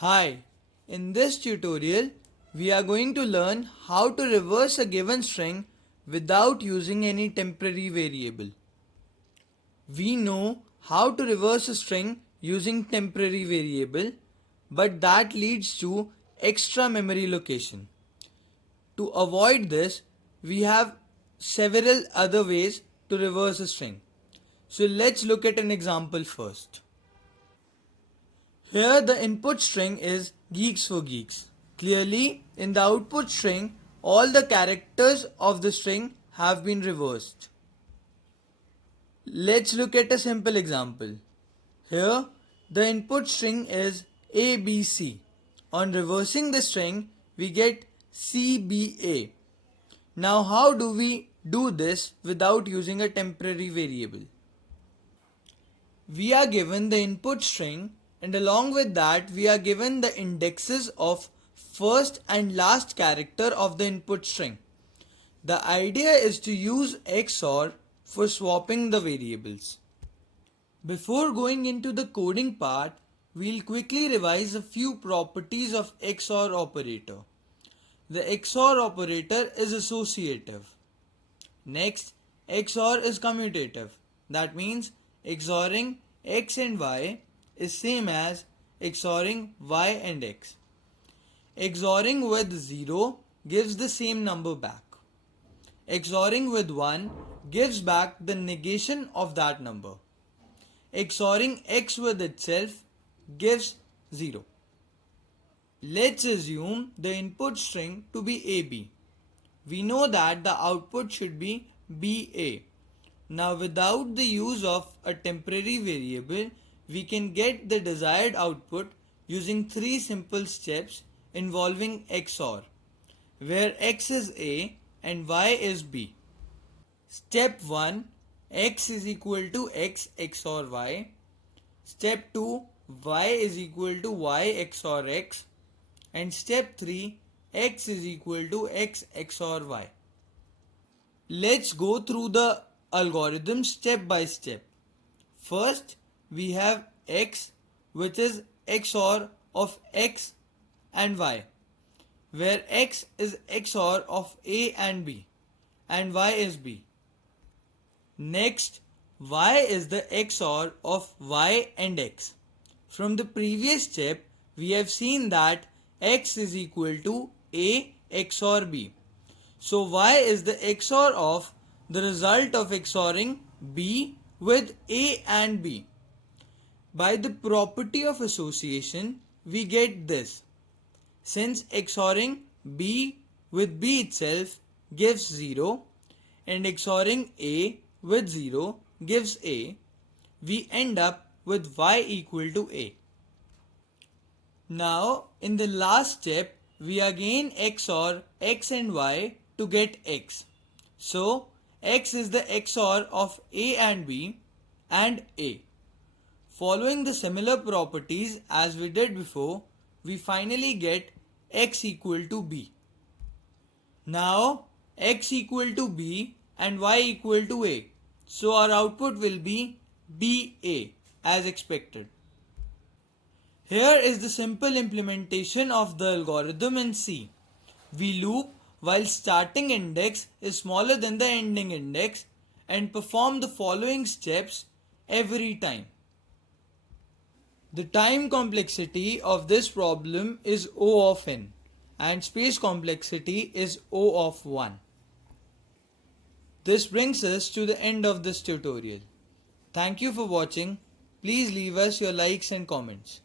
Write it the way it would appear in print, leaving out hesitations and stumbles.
Hi, in this tutorial we are going to learn how to reverse a given string without using any temporary variable. We know how to reverse a string using temporary variable, but that leads to extra memory location. To avoid this, we have several other ways to reverse a string. So let's look at an example first. Here the input string is GeeksforGeeks. Clearly, in the output string, all the characters of the string have been reversed. Let's look at a simple example. Here, the input string is ABC. On reversing the string, we get CBA. Now, how do we do this without using a temporary variable? We are given the input string, and along with that we are given the indexes of first and last character of the input string. The idea is to use XOR for swapping the variables. Before going into the coding part, we'll quickly revise a few properties of XOR operator. The XOR operator is associative. Next, XOR is commutative. That means XORing X and Y is same as XORing Y and X. XORing with 0 gives the same number back. XORing with 1 gives back the negation of that number. XORing X with itself gives 0. Let's assume the input string to be AB. We know that the output should be BA. Now without the use of a temporary variable, we can get the desired output using three simple steps involving XOR, where X is A and Y is B. Step 1, X is equal to X XOR Y. Step 2, Y is equal to Y XOR X. And step 3, X is equal to X XOR Y. Let's go through the algorithm step by step. First, we have X, which is XOR of X and Y, where X is XOR of A and B and Y is B. Next, Y is the XOR of Y and X. From the previous step, we have seen that X is equal to A XOR B. So Y is the XOR of the result of XORing B with A and B. By the property of association, we get this. Since XORing B with B itself gives 0 and XORing A with 0 gives A, we end up with Y equal to A. Now, in the last step, we again XOR X and Y to get X. So, X is the XOR of A and B and A. Following the similar properties as we did before, we finally get X equal to B. Now, X equal to B and Y equal to A. So, our output will be BA as expected. Here is the simple implementation of the algorithm in C. We loop while starting index is smaller than the ending index and perform the following steps every time. The time complexity of this problem is O of n and space complexity is O of 1. This brings us to the end of this tutorial. Thank you for watching. Please leave us your likes and comments.